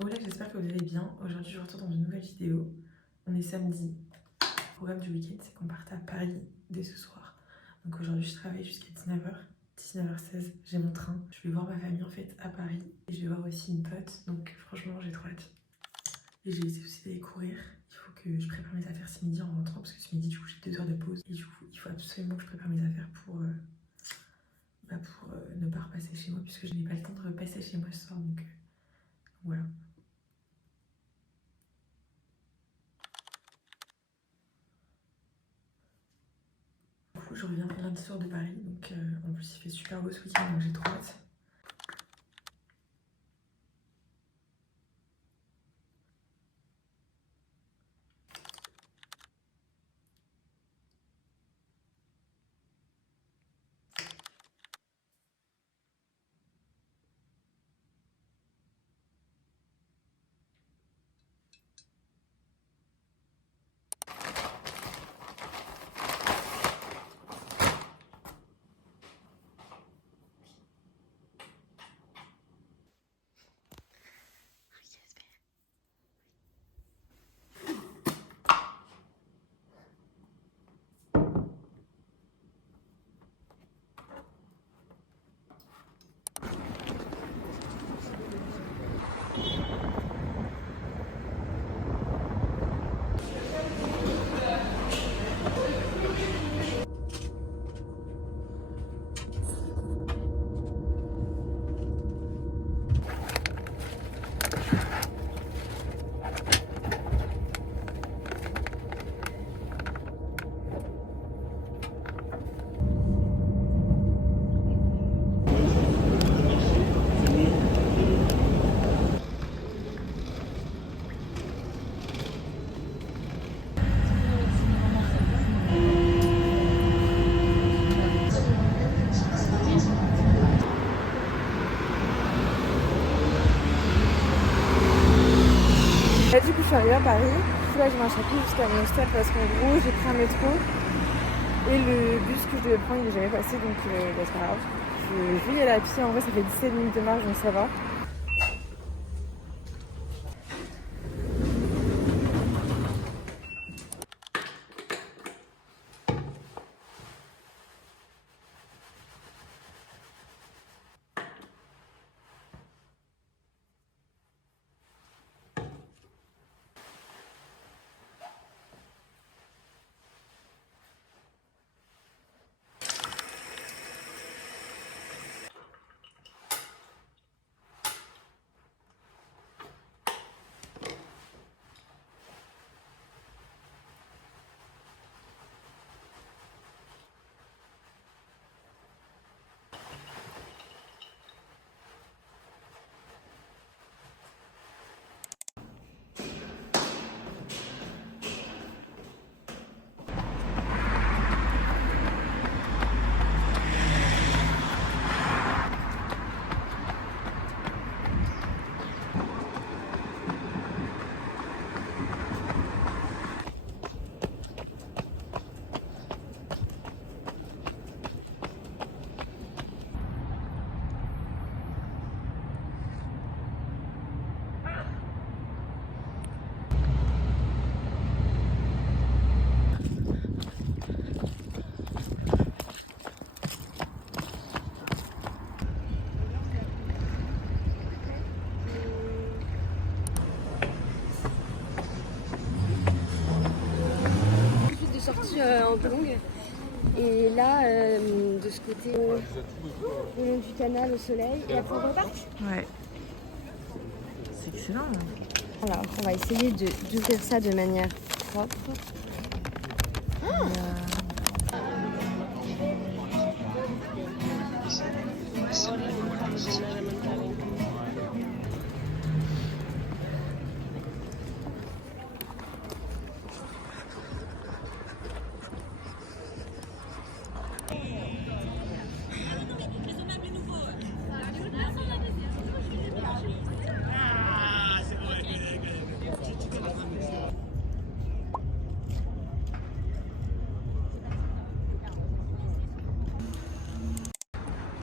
Voilà, j'espère que vous allez bien. Aujourd'hui, je retourne dans une nouvelle vidéo. On est samedi. Le programme du week-end, c'est qu'on parte à Paris dès ce soir. Donc aujourd'hui, je travaille jusqu'à 19h. 19h16, j'ai mon train. Je vais voir ma famille en fait à Paris. Et je vais voir aussi une pote. Donc franchement, j'ai trop hâte. Et j'ai essayé aussi d'aller courir. Il faut que je prépare mes affaires ce midi en rentrant. Parce que ce midi, du coup, j'ai 2 heures de pause. Et du coup, il faut absolument que je prépare mes affaires pour ne pas repasser chez moi. Puisque je n'ai pas le temps de repasser chez moi ce soir. Donc voilà. Je reviens lundi soir de Paris, donc en plus il fait super beau ce week-end, donc j'ai trop hâte. Là, du coup, je suis arrivée à Paris. Du coup, là, je marche à pied jusqu'à mon hostel parce qu'en gros, j'ai pris un métro et le bus que je devais prendre, il n'est jamais passé, donc c'est pas grave. Je vais y aller à pied. En vrai, ça fait 17 minutes de marche, donc ça va. De sortie un peu longue. Et là, de ce côté, au long du canal, au soleil, et après on repart. Ouais. C'est excellent. Alors, on va essayer d'ouvrir ça de manière propre.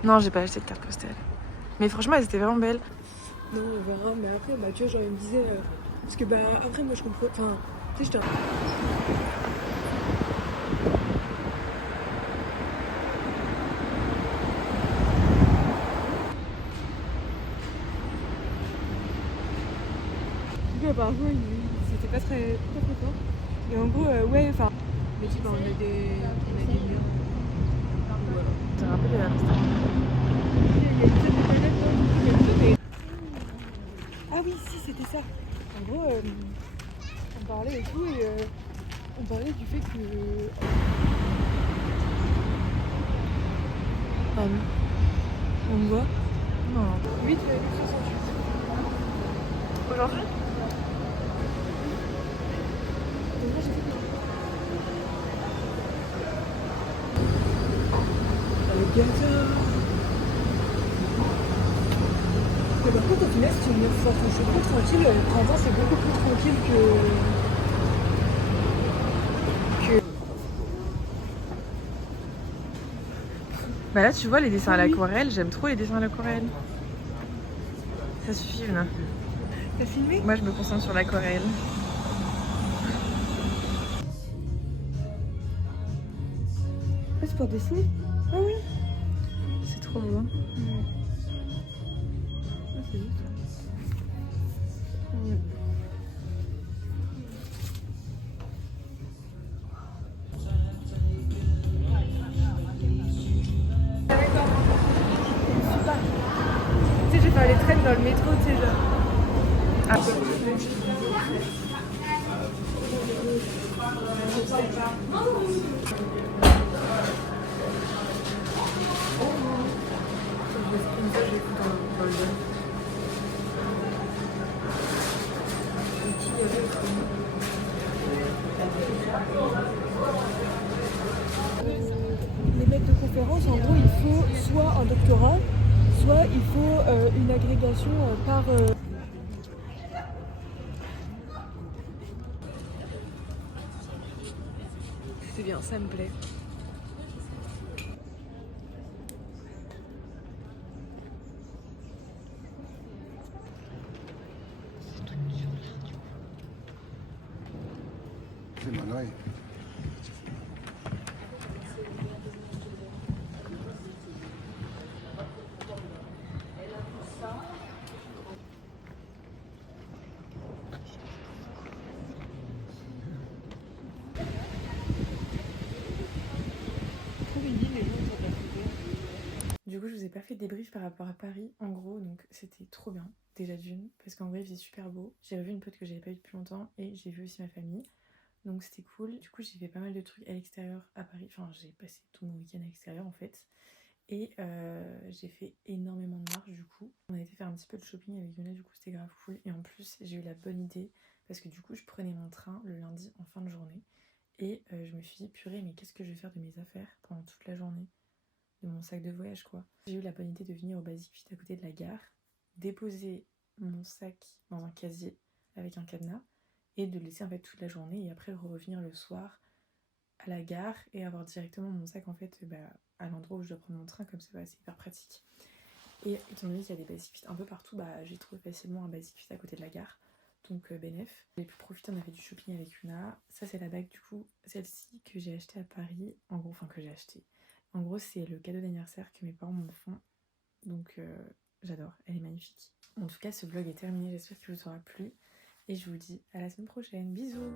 Non, j'ai pas acheté de carte postale. Mais franchement, elles étaient vraiment belles. Non, on verra, mais après, bah, tu vois, genre, il me disait. Parce que, bah, après, moi, je comprends. Enfin, tu sais, j'étais. Du coup, apparemment, c'était pas très fort. Et en gros, ouais, enfin. Mais tu vois, on a des murs. Voilà. Ça me rappelle la restaurant. Il y a une scène de planète dans le truc mais... Ah oui, si, c'était ça. En gros, on parlait et tout, et on parlait du fait que. Pardon. On me voit Non. 8,68. Aujourd'hui? Donc moi, j'ai fait le gâteau. Mais par contre, au final, si tu veux faire ton chocolat tranquille, le printemps, c'est beaucoup plus tranquille que. Bah là, tu vois les dessins à Oui. l'aquarelle, j'aime trop les dessins à l'aquarelle. Ça suffit, Yuna. T'as filmé? Moi, je me concentre sur l'aquarelle. Ouais, c'est pour dessiner. Ah oui. C'est trop beau. Ah, c'est juste. Tu sais, j'ai fait les traînes dans le métro, tu sais, genre. Ah. Les maîtres de conférence, en gros, il faut soit un doctorat, soit il faut une agrégation par. C'est bien, ça me plaît. C'est malin. Du coup, je vous ai pas fait de débrief par rapport à Paris, en gros, donc c'était trop bien, déjà d'une, parce qu'en vrai, il faisait super beau. J'ai revu une pote que j'avais pas vue depuis longtemps et j'ai vu aussi ma famille, donc c'était cool. Du coup, j'ai fait pas mal de trucs à l'extérieur à Paris, enfin, j'ai passé tout mon week-end à l'extérieur en fait. Et j'ai fait énormément de marches du coup. On a été faire un petit peu de shopping avec Yuna, du coup c'était grave cool. Et en plus, j'ai eu la bonne idée parce que du coup, je prenais mon train le lundi en fin de journée. Et je me suis dit, purée, mais qu'est-ce que je vais faire de mes affaires pendant toute la journée? De mon sac de voyage quoi. J'ai eu la bonne idée de venir au Basic Fit à côté de la gare, déposer mon sac dans un casier avec un cadenas et de le laisser en fait toute la journée et après revenir le soir à la gare et avoir directement mon sac en fait à l'endroit où je dois prendre mon train, comme ça c'est hyper pratique. Et étant donné qu'il y a des Basic Fit un peu partout, j'ai trouvé facilement un Basic Fit à côté de la gare, donc bénef. J'ai pu profiter, on a fait du shopping avec Yuna. Ça c'est la bague du coup, celle-ci que j'ai achetée à Paris, en gros, enfin que j'ai achetée. En gros c'est le cadeau d'anniversaire que mes parents me font, donc j'adore, elle est magnifique. En tout cas ce vlog est terminé, j'espère qu'il vous aura plu et je vous dis à la semaine prochaine, bisous.